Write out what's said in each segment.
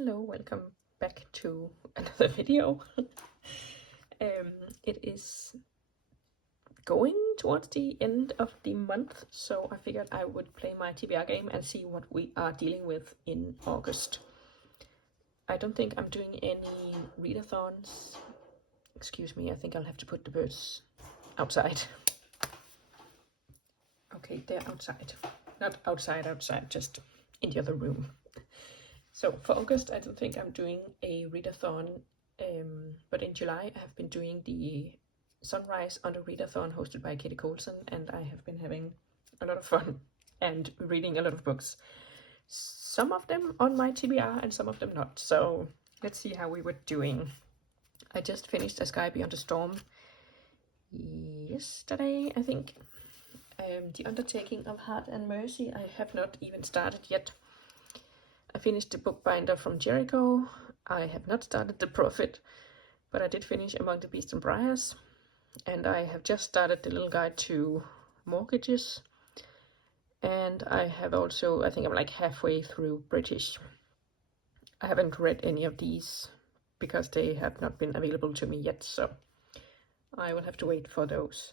Hello, welcome back to another video. It is going towards the end of the month, so I figured I would play my TBR game and see what we are dealing with in August. I don't think I'm doing any readathons. Excuse me, I think I'll have to put the birds outside. Okay, they're outside. Not outside, just in the other room. So for August, I don't think I'm doing a readathon, but in July I have been doing the Sunrise Under Readathon hosted by Katie Colson, and I have been having a lot of fun and reading a lot of books. Some of them on my TBR and some of them not, so let's see how we were doing. I just finished A Sky Beyond a Storm yesterday, I think. The Undertaking of Heart and Mercy I have not even started yet. I finished the bookbinder from Jericho. I have not started The Prophet, but I did finish Among the Beasts and Briars. And I have just started the little guide to mortgages. And I have also, I think I'm like halfway through British. I haven't read any of these because they have not been available to me yet, so I will have to wait for those.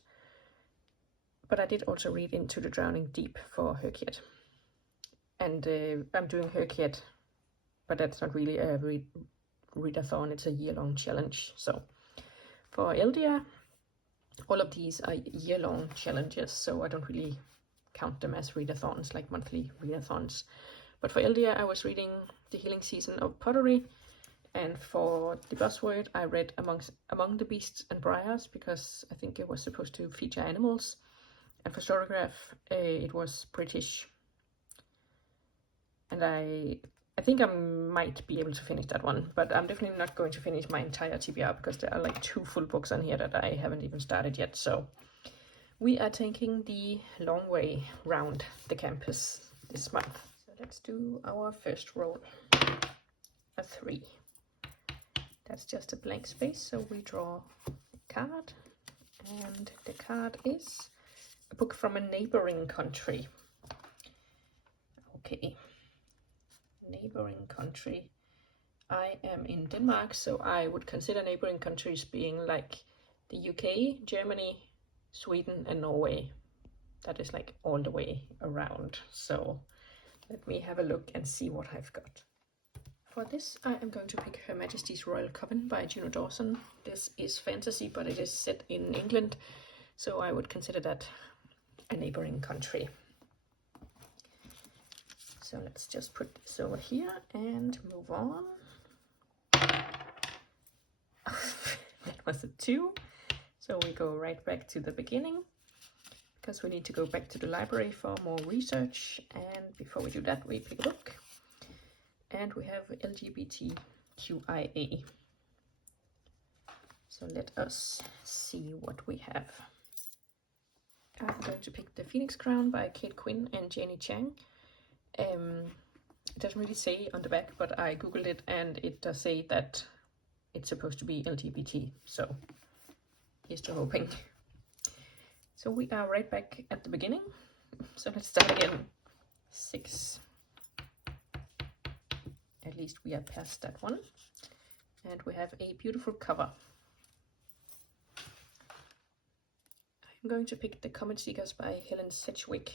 But I did also read Into the Drowning Deep for Herkiet. And I'm doing Herkiet, but that's not really a readathon, it's a year-long challenge. So for Eldia, all of these are year-long challenges, so I don't really count them as readathons, like monthly readathons. But for Eldia, I was reading The Healing Season of Pottery, and for the buzzword, I read Among the Beasts and Briars, because I think it was supposed to feature animals. And for Storograph, it was British. And I think I might be able to finish that one, but I'm definitely not going to finish my entire TBR because there are like 2 full books on here that I haven't even started yet. So we are taking the long way round the campus this month. So let's do our first roll. A 3. That's just a blank space, so we draw a card, and the card is a book from a neighboring country. Okay. Neighboring country. I am in Denmark, so I would consider neighboring countries being like the UK, Germany, Sweden, and Norway. That is like all the way around. So let me have a look and see what I've got. For this, I am going to pick Her Majesty's Royal Coven by Juno Dawson. This is fantasy, but it is set in England, so I would consider that a neighboring country. So let's just put this over here and move on. That was a 2. So we go right back to the beginning because we need to go back to the library for more research. And before we do that, we pick a book. And we have LGBTQIA. So let us see what we have. I'm going to pick The Phoenix Crown by Kate Quinn and Janie Chang. It doesn't really say on the back, but I googled it and it does say that it's supposed to be LGBT, so here's to hoping. So we are right back at the beginning, so let's start again. 6. At least we are past that one, and we have a beautiful cover. I'm going to pick The Comet Seekers by Helen Sedgwick,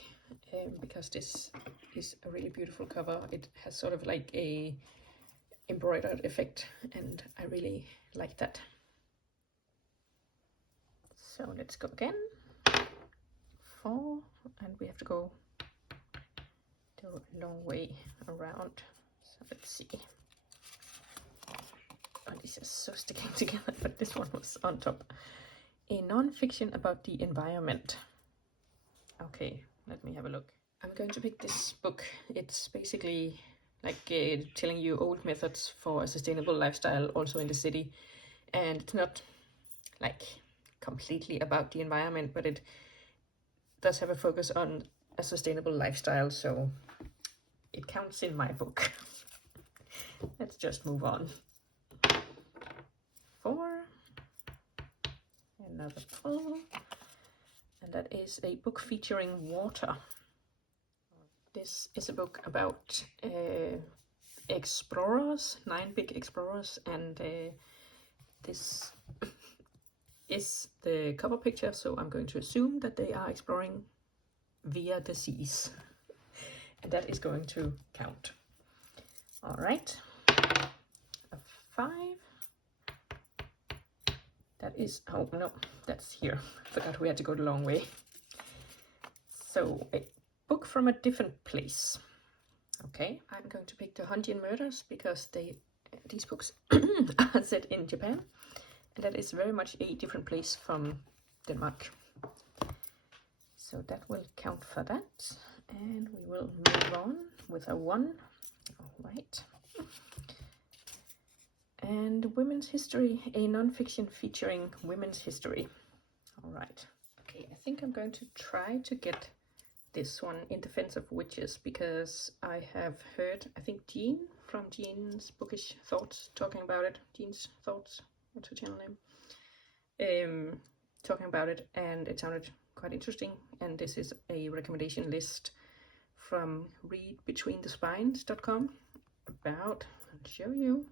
because this is a really beautiful cover. It has sort of like a embroidered effect, and I really like that. So let's go again. 4, and we have to go the long way around. So let's see. Oh, this is so sticking together, but this one was on top. A non-fiction about the environment. Okay, let me have a look. I'm going to pick this book. It's basically like telling you old methods for a sustainable lifestyle also in the city. And it's not like completely about the environment, but it does have a focus on a sustainable lifestyle, so it counts in my book. Let's just move on. 4. Another pull. And that is a book featuring water. This is a book about a explorers, 9 big explorers, and this is the cover picture, so I'm going to assume that they are exploring via the seas, and that is going to count. All right, a 5. That is, oh no, that's here. Forgot we had to go the long way. So a book from a different place. Okay, I'm going to pick the Hunjian Murders because these books are set in Japan, and that is very much a different place from Denmark. So that will count for that, and we will move on with a 1. All right. And Women's History, a non-fiction featuring women's history. All right. Okay, I think I'm going to try to get this one, In Defense of Witches, because I have heard, I think Jean from Jean's Bookish Thoughts talking about it. Jean's Thoughts, what's her channel name? Talking about it, and it sounded quite interesting. And this is a recommendation list from readbetweenthespines.com about, I'll show you,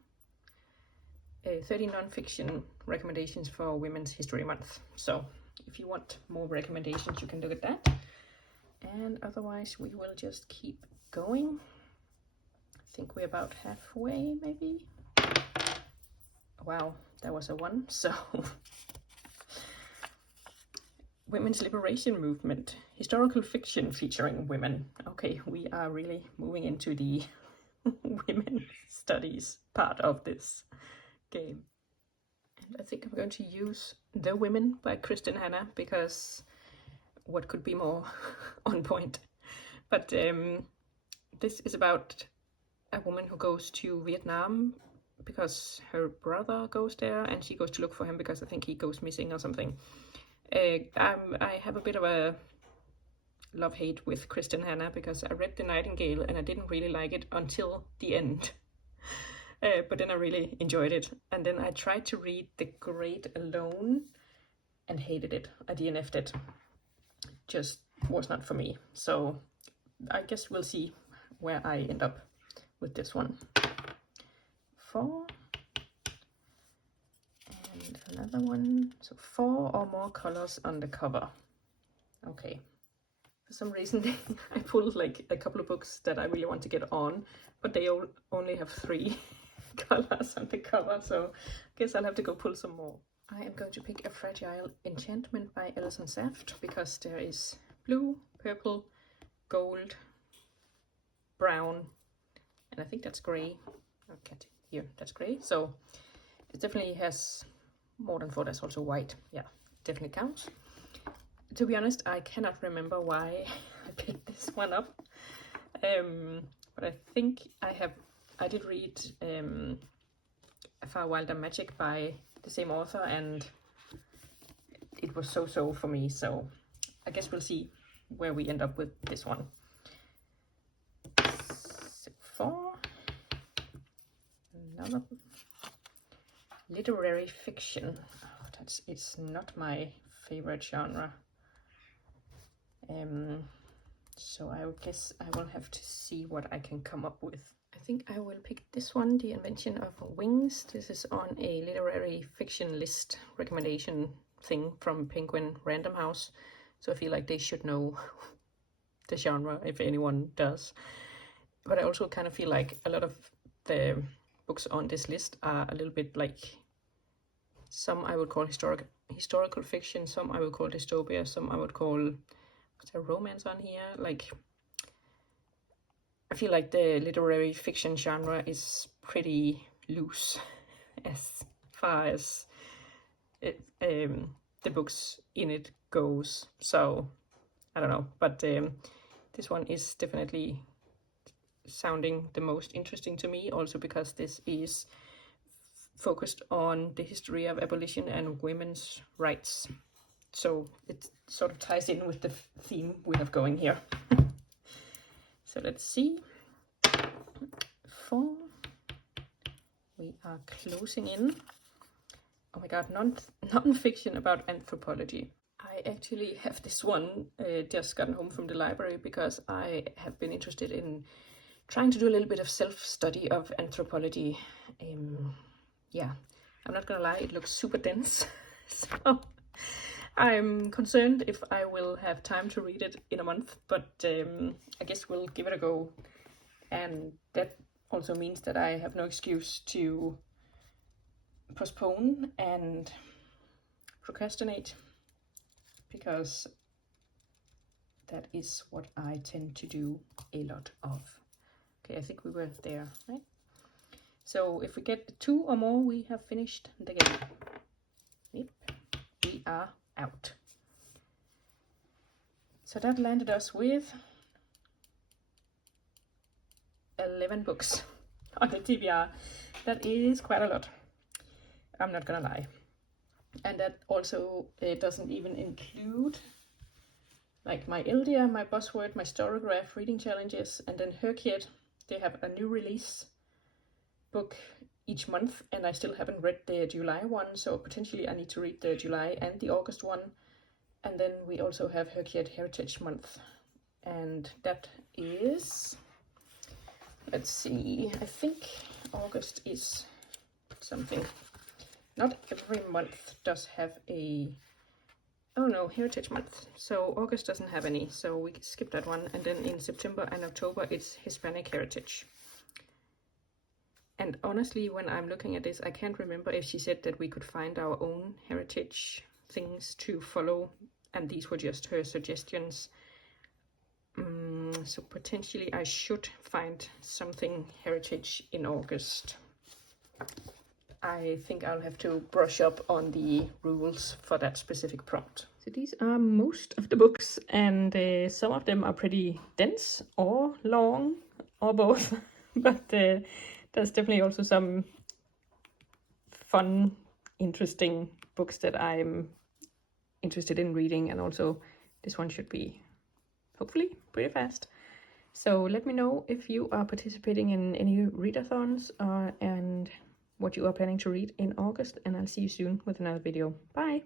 30 non-fiction recommendations for Women's History Month. So if you want more recommendations, you can look at that. And otherwise, we will just keep going. I think we're about halfway, maybe. Wow, that was a 1. So Women's Liberation Movement, historical fiction featuring women. Okay, we are really moving into the women studies part of this game. And I think I'm going to use The Women by Kristin Hanna, because what could be more on point? But this is about a woman who goes to Vietnam because her brother goes there, and she goes to look for him because I think he goes missing or something. I have a bit of a love-hate with Kristin Hanna because I read The Nightingale and I didn't really like it until the end. But then I really enjoyed it. And then I tried to read The Great alone and hated it. I DNF'd it. Just was not for me. So I guess we'll see where I end up with this one. 4. And another one. So 4 or more colors on the cover. Okay. For some reason I pulled like a couple of books that I really want to get on, but they only have 3 colors on the cover, so I guess I'll have to go pull some more. I am going to pick A Fragile Enchantment by Alison Saft, because there is blue, purple, gold, brown, and I think that's gray. Okay, here, that's gray. So it definitely has more than 4. There's also white. Yeah, definitely counts. To be honest, I cannot remember why I picked this one up. But I think I did read A Far Wilder Magic by the same author, and it was so for me. So I guess we'll see where we end up with this one. 4. Another literary fiction. Oh, it's not my favorite genre. So I guess I will have to see what I can come up with. I think I will pick this one, The Invention of Wings. This is on a literary fiction list recommendation thing from Penguin Random House. So I feel like they should know the genre, if anyone does. But I also kind of feel like a lot of the books on this list are a little bit like, some I would call historical fiction, some I would call dystopia, some I would call, what's there, romance on here? Like, I feel like the literary fiction genre is pretty loose as far as the books in it goes. So I don't know, but this one is definitely sounding the most interesting to me, also because this is focused on the history of abolition and women's rights. So it sort of ties in with the theme we have going here. So let's see. 4. We are closing in. Oh my god, non-fiction about anthropology. I actually have this one just gotten home from the library because I have been interested in trying to do a little bit of self-study of anthropology. Yeah, I'm not gonna lie, it looks super dense. So I'm concerned if I will have time to read it in a month, but I guess we'll give it a go. And that also means that I have no excuse to postpone and procrastinate, because that is what I tend to do a lot of. Okay, I think we were there, right? So if we get 2 or more, we have finished the game. Yep, we are out. So that landed us with 11 books on the TBR. That is quite a lot, I'm not gonna lie. And that also doesn't even include like my LDR, my buzzword, my storograph, reading challenges, and then Herkiet. They have a new release book each month, and I still haven't read the July one, so potentially I need to read the July and the August one. And then we also have Herkiet Heritage Month, and that is, let's see, I think August is something. Not every month does have a, oh no, Heritage Month. So August doesn't have any, so we can skip that one. And then in September and October, it's Hispanic Heritage. And honestly, when I'm looking at this, I can't remember if she said that we could find our own heritage things to follow, and these were just her suggestions. So potentially I should find something heritage in August. I think I'll have to brush up on the rules for that specific prompt. So these are most of the books, and some of them are pretty dense or long or both. But there's definitely also some fun, interesting books that I'm interested in reading, and also this one should be hopefully pretty fast. So let me know if you are participating in any readathons and what you are planning to read in August, and I'll see you soon with another video. Bye!